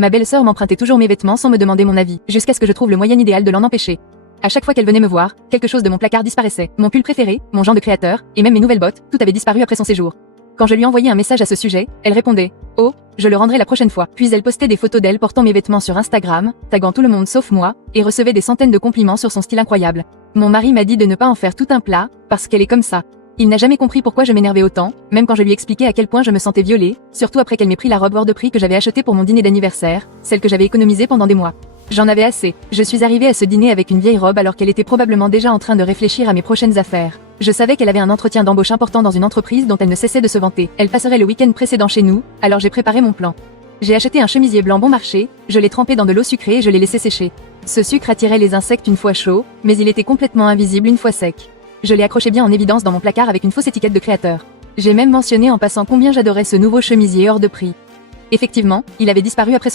Ma belle-sœur m'empruntait toujours mes vêtements sans me demander mon avis, jusqu'à ce que je trouve le moyen idéal de l'en empêcher. À chaque fois qu'elle venait me voir, quelque chose de mon placard disparaissait. Mon pull préféré, mon genre de créateur, et même mes nouvelles bottes, tout avait disparu après son séjour. Quand je lui envoyais un message à ce sujet, elle répondait « Oh, je le rendrai la prochaine fois ». Puis elle postait des photos d'elle portant mes vêtements sur Instagram, taguant tout le monde sauf moi, et recevait des centaines de compliments sur son style incroyable. Mon mari m'a dit de ne pas en faire tout un plat, parce qu'elle est comme ça. Il n'a jamais compris pourquoi je m'énervais autant, même quand je lui expliquais à quel point je me sentais violée, surtout après qu'elle m'ait pris la robe hors de prix que j'avais achetée pour mon dîner d'anniversaire, celle que j'avais économisée pendant des mois. J'en avais assez. Je suis arrivée à ce dîner avec une vieille robe alors qu'elle était probablement déjà en train de réfléchir à mes prochaines affaires. Je savais qu'elle avait un entretien d'embauche important dans une entreprise dont elle ne cessait de se vanter. Elle passerait le week-end précédent chez nous, alors j'ai préparé mon plan. J'ai acheté un chemisier blanc bon marché, je l'ai trempé dans de l'eau sucrée et je l'ai laissé sécher. Ce sucre attirait les insectes une fois chaud, mais il était complètement invisible une fois sec. Je l'ai accroché bien en évidence dans mon placard avec une fausse étiquette de créateur. J'ai même mentionné en passant combien j'adorais ce nouveau chemisier hors de prix. Effectivement, il avait disparu après son